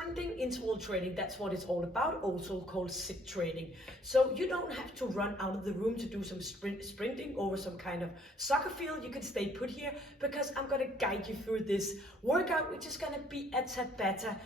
sprinting interval training. That's what it's all about, also called sit training. So you don't have to run out of the room to do some sprinting over some kind of soccer field. You can stay put here because I'm going to guide you through this workout, which is going to be a Tabata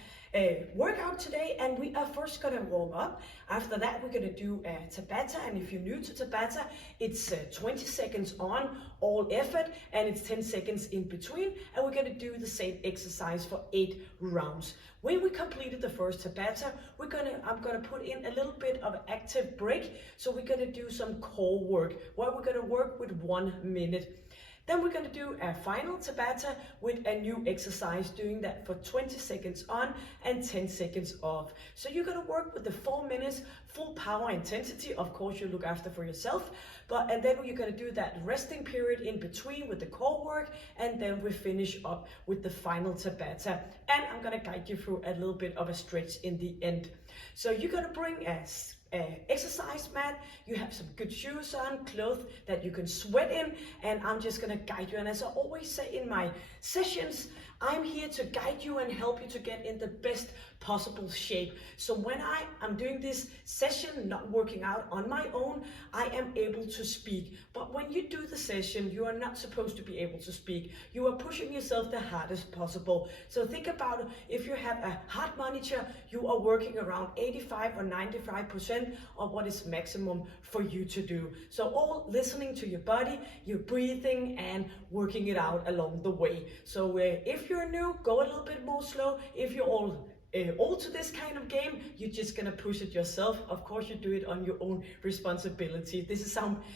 workout today, and we are first going to warm up. After that, we're going to do Tabata, and if you're new to Tabata, it's 20 seconds on, all effort, and it's 10 seconds in between, and we're going to do the same exercise for 8 rounds. When we completed the first Tabata, I'm going to put in a little bit of an active break, so we're going to do some core work, where we're going to work with 1 minute. Then we're going to do a final Tabata with a new exercise, doing that for 20 seconds on and 10 seconds off. So you're going to work with the 4 minutes, full power intensity. Of course, you look after for yourself, and then you're going to do that resting period in between with the core work, and then we finish up with the final Tabata. And I'm going to guide you through a little bit of a stretch in the end. So you're going to bring a exercise mat, you have some good shoes on, clothes that you can sweat in, and I'm just going to guide you. And as I always say in my sessions, I'm here to guide you and help you to get in the best possible shape. So when I am doing this session, not working out on my own, I am able to speak. But when you do the session, you are not supposed to be able to speak. You are pushing yourself the hardest possible. So think about it. If you have a heart monitor, you are working around 85 or 95% of what is maximum for you to do. So all listening to your body, your breathing, and working it out along the way. So if you're new, go a little bit more slow. If you're old to this kind of game, you're just gonna push it yourself. Of course, you do it on your own responsibility. This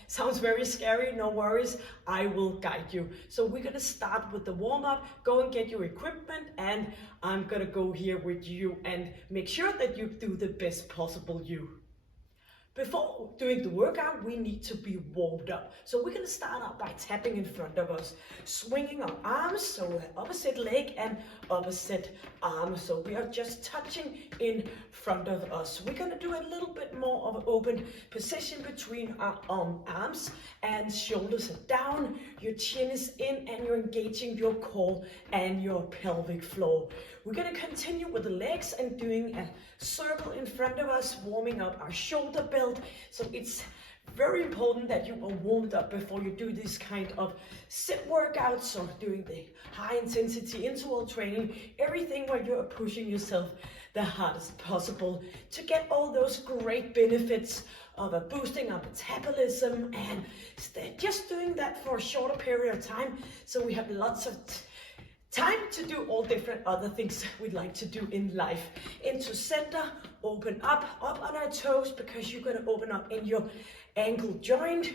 sounds very scary. No worries, I will guide you. So we're gonna start with the warm-up. Go and get your equipment, and I'm gonna go here with you and make sure that you do the best possible you. Before doing the workout, we need to be warmed up. So we're going to start out by tapping in front of us, swinging our arms, so opposite leg and opposite arm. So we are just touching in front of us. We're going to do a little bit more of an open position between our arms, and shoulders are down, your chin is in, and you're engaging your core and your pelvic floor. We're going to continue with the legs and doing a circle in front of us, warming up our shoulder belt. So it's very important that you are warmed up before you do this kind of sit workouts or doing the high intensity interval training, everything where you are pushing yourself the hardest possible to get all those great benefits of boosting our metabolism, and just doing that for a shorter period of time, so we have lots of time to do all different other things we'd like to do in life. Into center, open up on our toes, because you're going to open up in your ankle joint,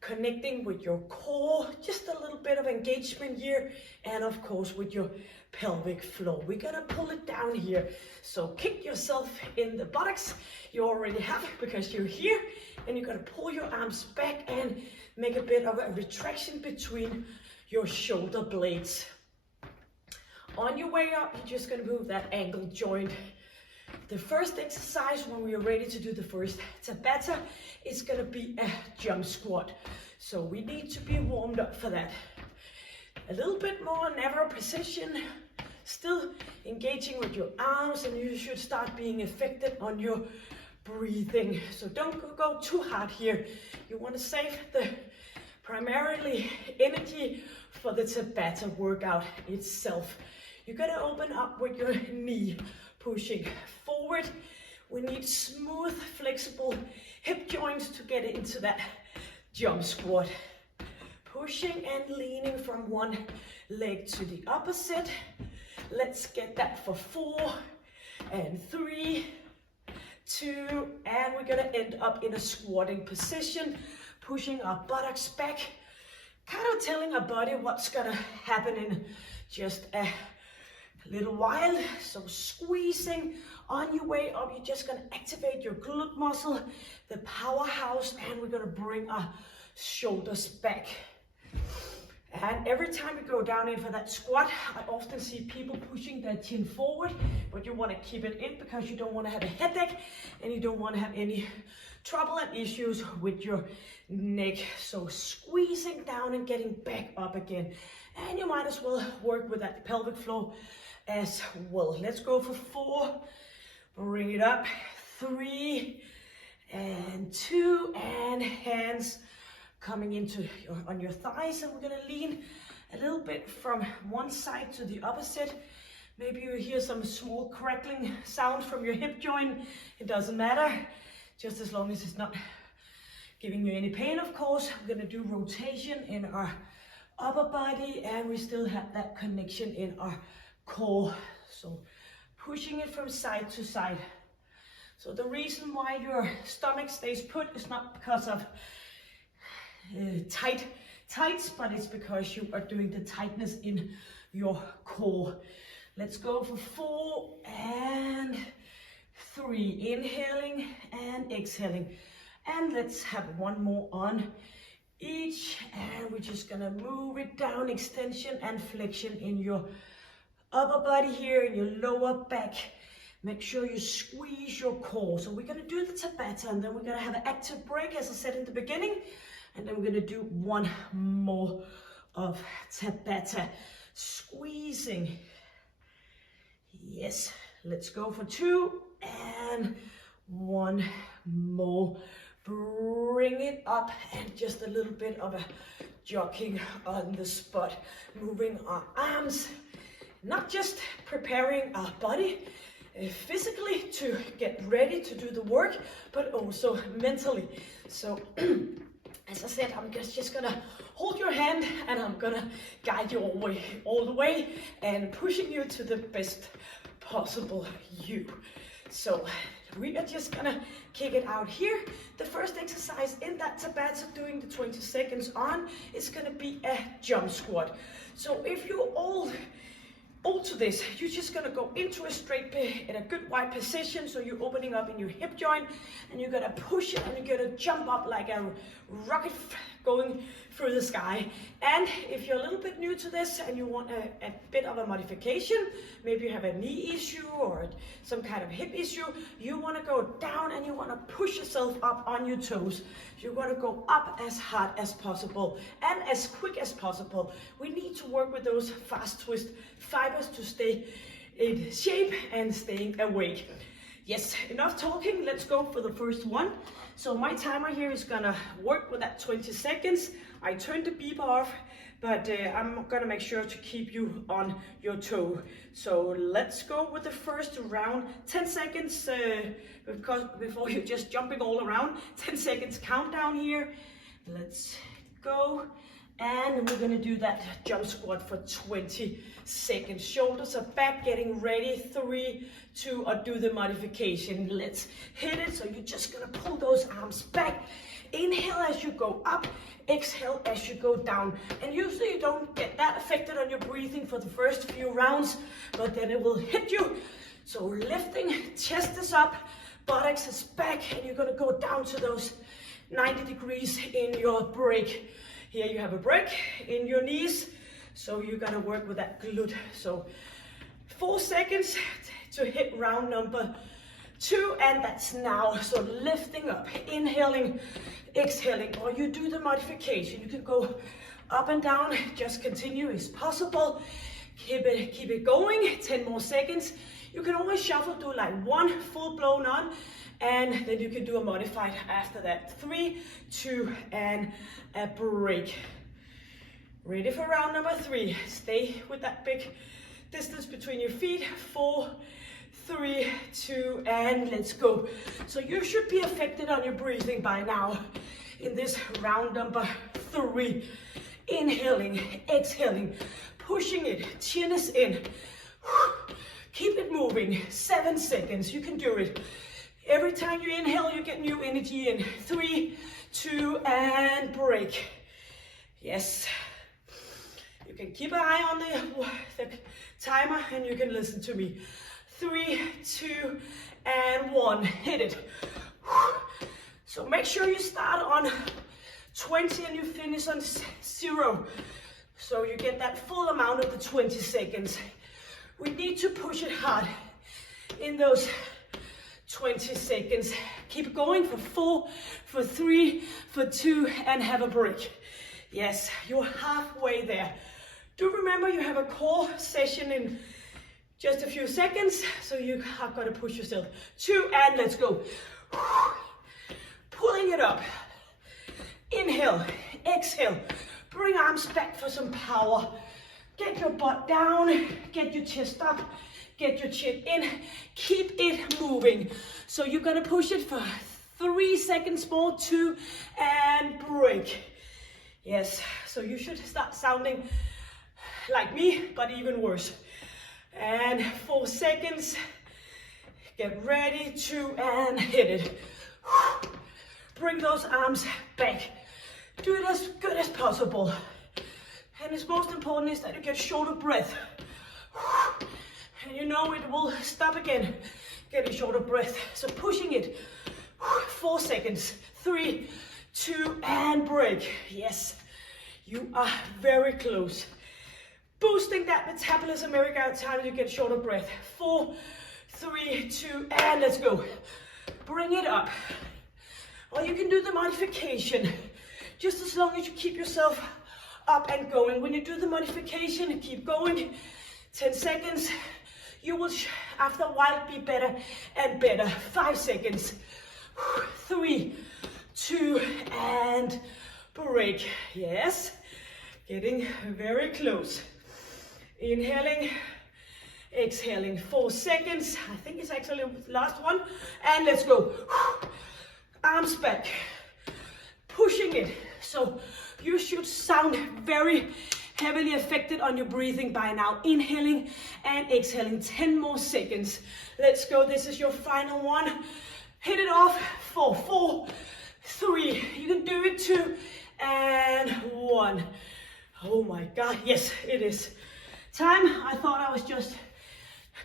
connecting with your core, just a little bit of engagement here, and of course with your pelvic floor. We're going to pull it down here. So kick yourself in the buttocks. You already have it because you're here, and you're going to pull your arms back and make a bit of a retraction between your shoulder blades. On your way up, you're just going to move that ankle joint. The first exercise, when we are ready to do the first Tabata, is going to be a jump squat. So we need to be warmed up for that. A little bit more narrow position, still engaging with your arms, and you should start being affected on your breathing. So don't go too hard here. You want to save the primarily energy for the Tabata workout itself. You're going to open up with your knee, pushing forward. We need smooth, flexible hip joints to get into that jump squat. Pushing and leaning from one leg to the opposite. Let's get that for 4 and 3, 2, and we're going to end up in a squatting position, pushing our buttocks back, kind of telling our body what's going to happen in just a little while. So squeezing on your way up, you're just going to activate your glute muscle, the powerhouse, and we're going to bring our shoulders back. And every time you go down in for that squat, I often see people pushing their chin forward, but you want to keep it in because you don't want to have a headache and you don't want to have any trouble and issues with your neck. So squeezing down and getting back up again. And you might as well work with that pelvic floor as well. Let's go for 4, bring it up, 3 and 2, and hands coming into on your thighs, and we're gonna lean a little bit from one side to the opposite. Maybe you hear some small crackling sound from your hip joint. It doesn't matter, just as long as it's not giving you any pain, of course. We're gonna do rotation in our upper body, and we still have that connection in our core. So pushing it from side to side. So the reason why your stomach stays put is not because of tights, but it's because you are doing the tightness in your core. Let's go for 4 and 3, inhaling and exhaling. And let's have one more on each, and we're just gonna move it down, extension and flexion in your upper body here, in your lower back. Make sure you squeeze your core. So we're gonna do the Tabata, and then we're gonna have an active break, as I said in the beginning, and then we're gonna do one more of Tabata. Squeezing. Yes, let's go for 2 and 1 more. Bring it up, and just a little bit of a jogging on the spot. Moving our arms, not just preparing our body physically to get ready to do the work, but also mentally. So as I said, I'm just gonna hold your hand, and I'm gonna guide you all the way and pushing you to the best possible you. So we are just gonna kick it out here. The first exercise in that Tabata, doing the 20 seconds on, is gonna be a jump squat. So if you're all to this, you're just gonna go into a straight in a good wide position. So you're opening up in your hip joint, and you're gonna push it, and you're gonna jump up like a rocket going through the sky. And if you're a little bit new to this and you want a bit of a modification, maybe you have a knee issue or some kind of hip issue, you want to go down and you want to push yourself up on your toes. You want to go up as hard as possible and as quick as possible. We need to work with those fast twist fibers to stay in shape and staying awake. Yes, enough talking. Let's go for the first one. So my timer here is gonna work with that 20 seconds. I turned the beep off, but I'm gonna make sure to keep you on your toe. So let's go with the first round. 10 seconds, because before you're just jumping all around. 10 seconds countdown here. Let's go. And we're gonna do that jump squat for 20 seconds. Shoulders are back, getting ready. 3, 2, or do the modification. Let's hit it. So you're just gonna pull those arms back. Inhale as you go up, exhale as you go down. And usually you don't get that affected on your breathing for the first few rounds, but then it will hit you. So lifting, chest is up, buttocks is back, and you're gonna go down to those 90 degrees in your break. Here you have a break in your knees, so you gotta work with that glute. So 4 seconds to hit round number 2, and that's now. So lifting up, inhaling, exhaling, or you do the modification. You can go up and down, just continue as possible. Keep it going, 10 more seconds. You can always shuffle, do like 1 full blown on, and then you can do a modified after that. 3, 2, and a break. Ready for round number 3. Stay with that big distance between your feet. 4, 3, 2, and let's go. So you should be affected on your breathing by now in this round number 3. Inhaling, exhaling, pushing it, chin is in. Keep it moving. 7 seconds, you can do it. Every time you inhale, you get new energy in. 3, 2, and break. Yes. You can keep an eye on the timer, and you can listen to me. 3, 2, and 1. Hit it. So make sure you start on 20 and you finish on 0. So you get that full amount of the 20 seconds. We need to push it hard in those 20 seconds. Keep going for 4, for 3, for 2, and have a break. Yes, you're halfway there. Do remember you have a core session Just a few seconds, so you are gonna push yourself. 2, and let's go. Pulling it up. Inhale, exhale. Bring arms back for some power. Get your butt down, get your chest up, get your chin in. Keep it moving. So you're gonna push it for 3 seconds more, 2, and break. Yes, so you should start sounding like me, but even worse. And 4 seconds. Get ready, 2, and hit it. Bring those arms back. Do it as good as possible. And it's most important is that you get shoulder breath. And you know it will stop again, getting shoulder breath. So pushing it. 4 seconds. 3, 2, and break. Yes, you are very close. Boosting that metabolism every time you get shoulder breath. 4, 3, 2, and let's go. Bring it up. Or you can do the modification, just as long as you keep yourself up and going. When you do the modification, keep going. 10 seconds. You will, after a while, be better and better. 5 seconds. 3, 2, and break. Yes, getting very close. Inhaling, exhaling. 4 seconds. I think it's actually the last one. And let's go. Arms back. Pushing it. So you should sound very heavily affected on your breathing by now. Inhaling and exhaling. 10 more seconds. Let's go. This is your final one. Hit it off. 4, 3. You can do it. 2 and 1. Oh my God. Yes, it is time. I thought I was just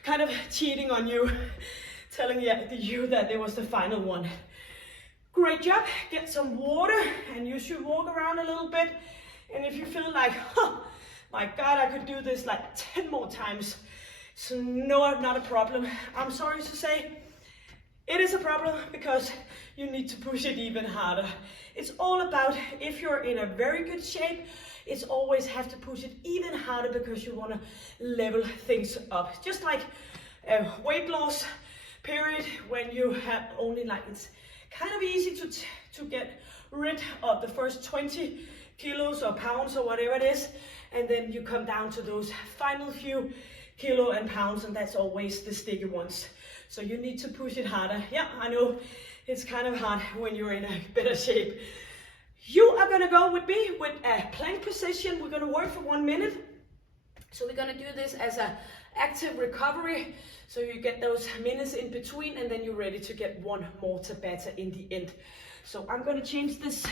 kind of cheating on you, telling you that it was the final one. Great job. Get some water, and you should walk around a little bit. And if you feel like, my God, I could do this like 10 more times, so no, not a problem. I'm sorry to say, it is a problem because you need to push it even harder. It's all about, if you're in a very good shape, it's always have to push it even harder because you want to level things up. Just like a weight loss period, when you have only like, it's kind of easy to get rid of the first 20 kilos or pounds or whatever it is, and then you come down to those final few kilo and pounds, and that's always the sticky ones. So you need to push it harder. Yeah, I know it's kind of hard when you're in a better shape. You are gonna go with me with a plank position. We're gonna work for 1 minute. So we're gonna do this as an active recovery. So you get those minutes in between, and then you're ready to get one more Tabata in the end. So I'm gonna change this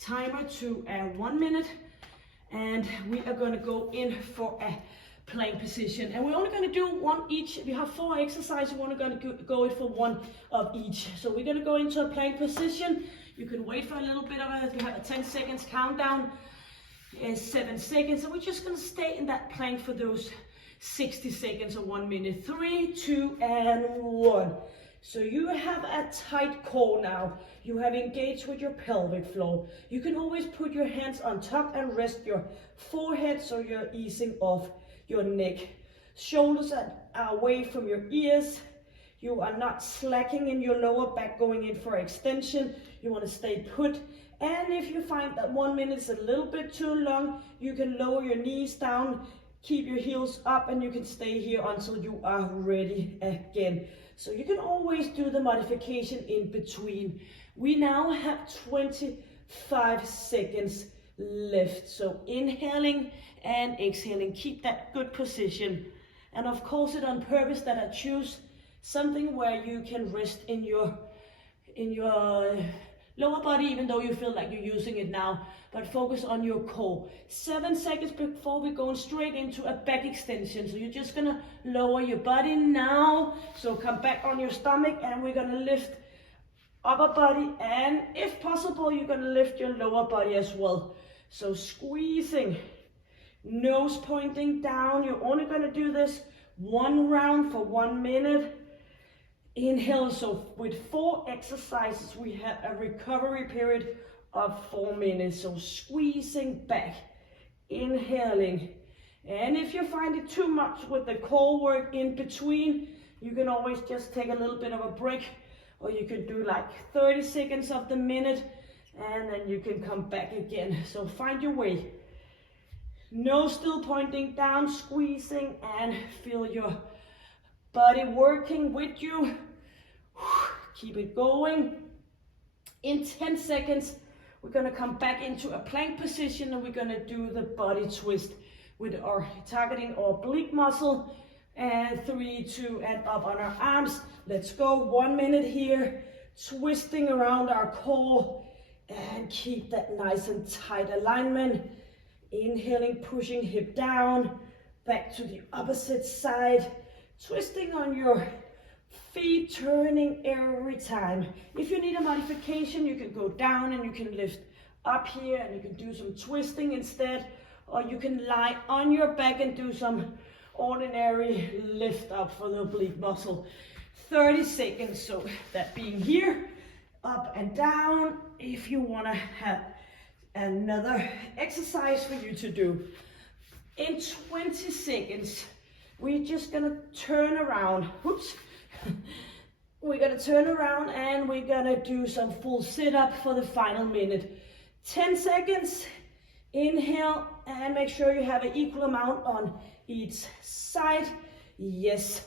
timer to 1 minute, and we are gonna go in for a plank position. And we're only gonna do one each. We have 4 exercises. We're only gonna go it for 1 of each. So we're gonna go into a plank position. You can wait for a little bit of it. We have a 10 seconds countdown. 7 seconds. And we're just gonna stay in that plank for those 60 seconds or 1 minute. 3, 2, and 1. So you have a tight core now. You have engaged with your pelvic floor. You can always put your hands on top and rest your forehead so you're easing off your neck. Shoulders are away from your ears. You are not slacking in your lower back going in for extension. You want to stay put. And if you find that 1 minute is a little bit too long, you can lower your knees down, keep your heels up, and you can stay here until you are ready again. So you can always do the modification in between. We now have 25 seconds left. So inhaling and exhaling, keep that good position. And of course, it's on purpose that I choose something where you can rest in your lower body, even though you feel like you're using it now, but focus on your core. 7 seconds before we're going straight into a back extension. So you're just gonna lower your body now. So come back on your stomach, and we're gonna lift upper body, and if possible, you're gonna lift your lower body as well. So squeezing, nose pointing down. You're only gonna do this 1 round for 1 minute. Inhale. So with 4 exercises, we have a recovery period of 4 minutes. So squeezing back, inhaling And if you find it too much with the core work in between, you can always just take a little bit of a break, or you could do like 30 seconds of the minute, and then you can come back again. So find your way. Nose still pointing down, squeezing, and feel your body working with you. Keep it going. In 10 seconds, we're gonna come back into a plank position, and we're gonna do the body twist with our targeting our oblique muscle. And 3, 2, and up on our arms. Let's go. 1 minute here, twisting around our core, and keep that nice and tight alignment. Inhaling, pushing hip down, back to the opposite side, twisting on your feet, turning every time. If you need a modification, you can go down and you can lift up here, and you can do some twisting instead, or you can lie on your back and do some ordinary lift up for the oblique muscle. 30 seconds, so that being here, up and down. If you want to have another exercise for you to do. In 20 seconds, we're just gonna turn around. Whoops. We're gonna turn around and we're gonna do some full sit-up for the final minute. 10 seconds, inhale, and make sure you have an equal amount on each side. Yes,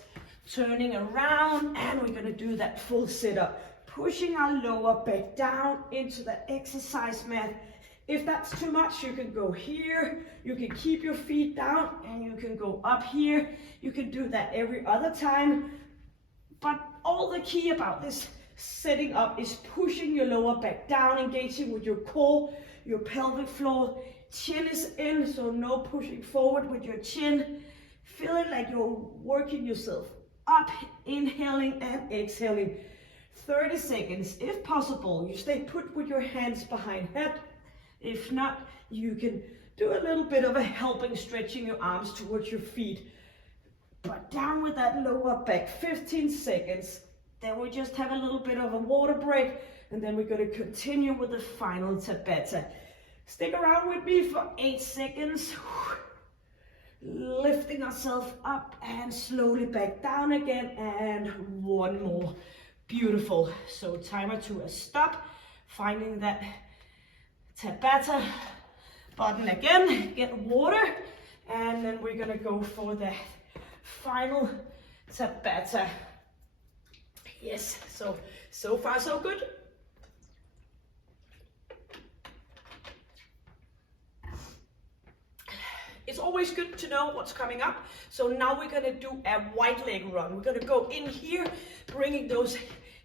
turning around, and we're gonna do that full sit-up. Pushing our lower back down into the exercise mat. If that's too much, you can go here, you can keep your feet down, and you can go up here. You can do that every other time. But all the key about this setting up is pushing your lower back down, engaging with your core, your pelvic floor. Chin is in, so no pushing forward with your chin. Feeling like you're working yourself up, inhaling and exhaling. 30 seconds. If possible, you stay put with your hands behind head. If not, you can do a little bit of a helping, stretching your arms towards your feet. But down with that lower back, 15 seconds. Then we just have a little bit of a water break, and then we're going to continue with the final Tabata. Stick around with me for 8 seconds. Lifting ourselves up and slowly back down again, and one more. Beautiful. So timer to a stop, finding that Tabata button again, get water, and then we're gonna go for the final Tabata. Yes, so far so good. It's always good to know what's coming up. So now we're gonna do a wide leg run. We're gonna go in here, bringing those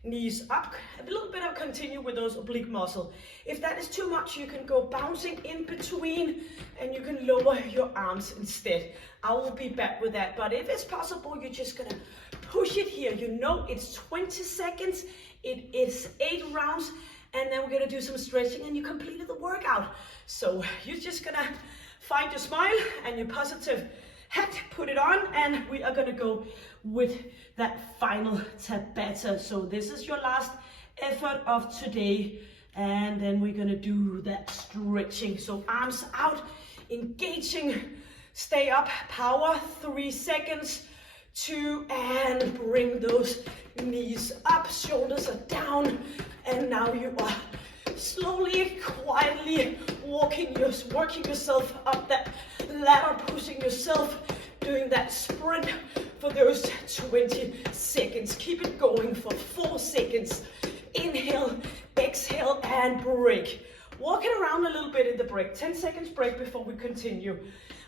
knees up, a little bit of continue with those oblique muscle. If that is too much, you can go bouncing in between, and you can lower your arms instead. I will be back with that, but if it's possible, you're just gonna push it here. You know it's 20 seconds, it is 8 rounds, and then we're gonna do some stretching, and you completed the workout. So you're just gonna find your smile and your positive hat, put it on, and we are gonna go with that final Tabata. So this is your last effort of today, and then we're gonna do that stretching. So arms out, engaging, stay up, power, 3 seconds, 2, and bring those knees up, shoulders are down, and now you are slowly, quietly working yourself up that ladder, pushing yourself, doing that sprint for those 20 seconds. Keep it going for 4 seconds. Inhale, exhale, and break. Walking around a little bit in the break. 10 seconds break before we continue.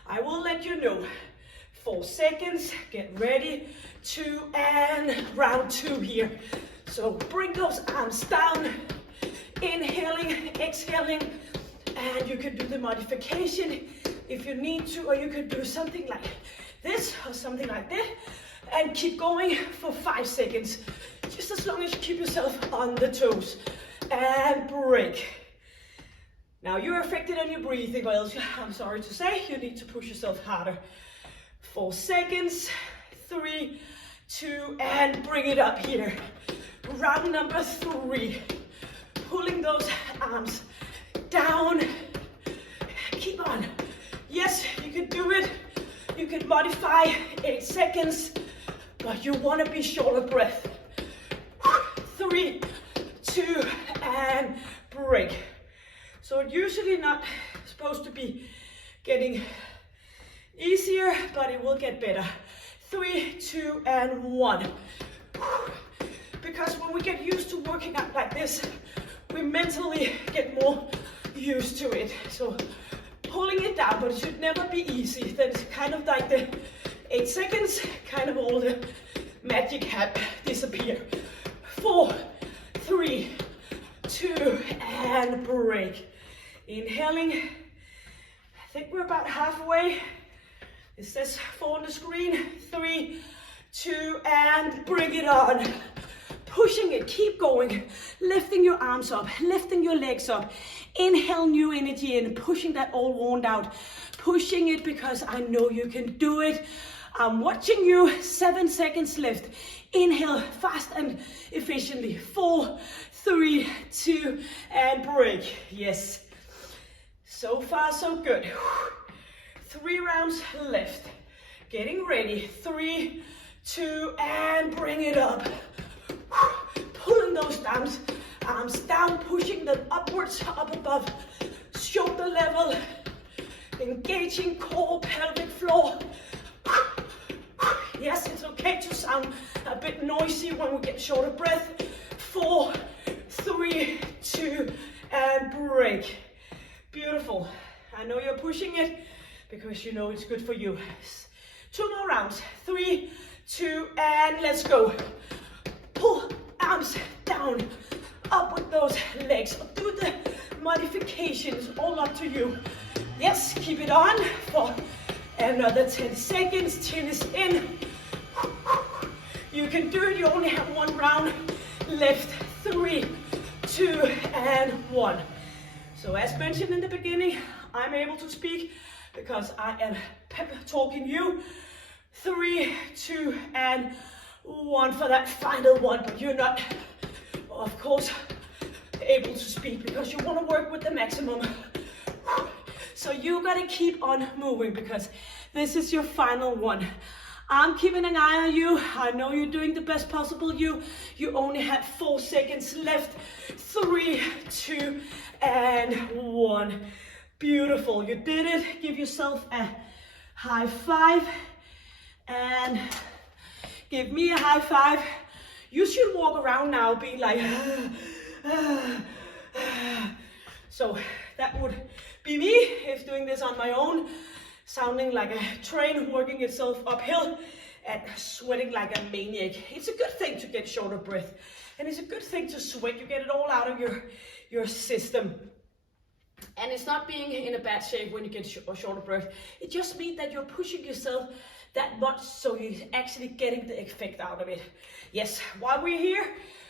I will let you know. 4 seconds, get ready, 2, and round 2 here. So bring those arms down, inhaling, exhaling, and you can do the modification if you need to, or you could do something like this or something like that, and keep going for 5 seconds, just as long as you keep yourself on the toes, and break. Now you're affected on your breathing, or else I'm sorry to say, you need to push yourself harder. 4 seconds, 3, 2, and bring it up here. Round number 3, pulling those arms down. Keep on. Yes, you can do it. You can modify 8 seconds, but you want to be short of breath. 3, 2, and break. So it's usually not supposed to be getting easier, but it will get better. 3, 2, and 1. Because when we get used to working out like this, we mentally get more used to it. So pulling it down, but it should never be easy. Then it's kind of like the 8 seconds, kind of all the magic hat disappear. 4, 3, 2, and break. Inhaling. I think we're about halfway. It says 4 on the screen. 3, 2, and bring it on. Pushing it, keep going. Lifting your arms up, lifting your legs up. Inhale new energy in, pushing that all worn out. Pushing it because I know you can do it. I'm watching you. 7 seconds left. Inhale fast and efficiently. 4, 3, 2, and break. Yes. So far, so good. 3 rounds left. Getting ready. 3, 2, and bring it up. Pulling those arms down, pushing them upwards, up above, shoulder level, engaging core, pelvic floor. Yes, it's okay to sound a bit noisy when we get short of breath. 4, 3, 2, and break. Beautiful. I know you're pushing it because you know it's good for you. 2 more rounds. 3, 2, and let's go. Pull arms down, up with those legs. Do the modifications, all up to you. Yes, keep it on for another 10 seconds. Chin is in. You can do it, you only have 1 round left. 3, 2, and 1. So as mentioned in the beginning, I'm able to speak because I am pep talking you. 3, 2, and 1 for that final one, but you're not, of course, able to speak because you want to work with the maximum. So you gotta keep on moving because this is your final one. I'm keeping an eye on you. I know you're doing the best possible. You only have 4 seconds left. 3, 2, and 1. Beautiful. You did it. Give yourself a high five and give me a high five. You should walk around now being like, so that would be me if doing this on my own, sounding like a train working itself uphill and sweating like a maniac. It's a good thing to get short of breath, and it's a good thing to sweat. You get it all out of your system. And it's not being in a bad shape when you get short of breath. It just means that you're pushing yourself that much, so you're actually getting the effect out of it. Yes, while we're here,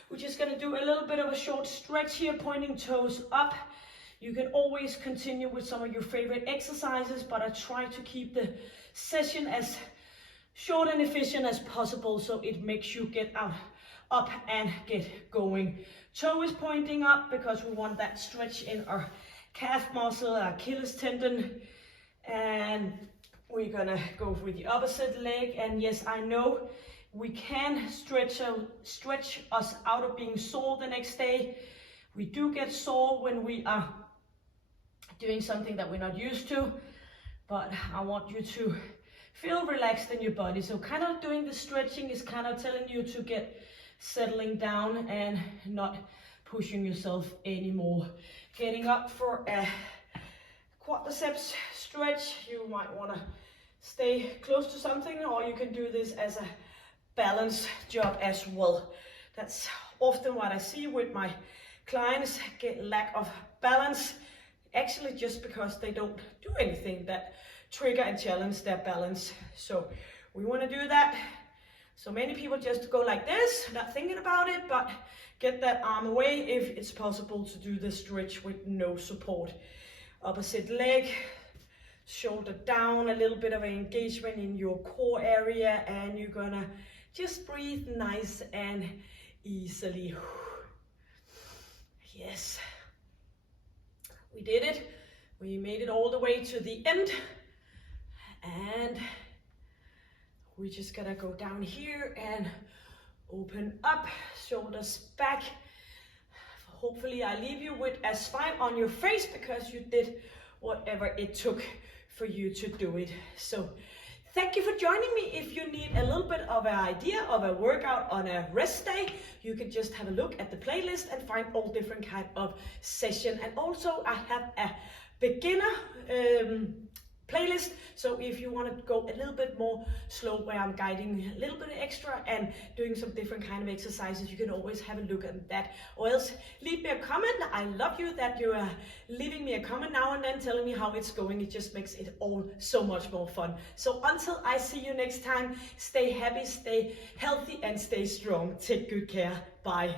we're just gonna do a little bit of a short stretch here, pointing toes up. You can always continue with some of your favorite exercises, but I try to keep the session as short and efficient as possible so it makes you get up and get going. Toe is pointing up because we want that stretch in our calf muscle, our Achilles tendon, and we're gonna go with the opposite leg. And yes, I know we can stretch us out of being sore the next day. We do get sore when we are doing something that we're not used to, but I want you to feel relaxed in your body. So kind of doing the stretching is kind of telling you to get settling down and not pushing yourself anymore. Getting up for a quadriceps stretch, you might want to stay close to something, or you can do this as a balance job as well. That's often what I see with my clients, get lack of balance, actually just because they don't do anything that trigger and challenge their balance. So we want to do that. So many people just go like this, not thinking about it, but get that arm away if it's possible to do the stretch with no support. Opposite leg, shoulder down, a little bit of an engagement in your core area, and you're gonna just breathe nice and easily. Yes, we did it. We made it all the way to the end, and we're just gonna go down here and open up, shoulders back. Hopefully I leave you with a smile on your face because you did whatever it took for you to do it. So thank you for joining me. If you need a little bit of an idea of a workout on a rest day, you can just have a look at the playlist and find all different kind of session. And also I have a beginner playlist, so if you want to go a little bit more slow, where I'm guiding a little bit extra and doing some different kind of exercises, you can always have a look at that. Or else leave me a comment. I love you that you are leaving me a comment now and then telling me how it's going. It just makes it all so much more fun. So until I see you next time, stay happy, stay healthy, and stay strong. Take good care. Bye.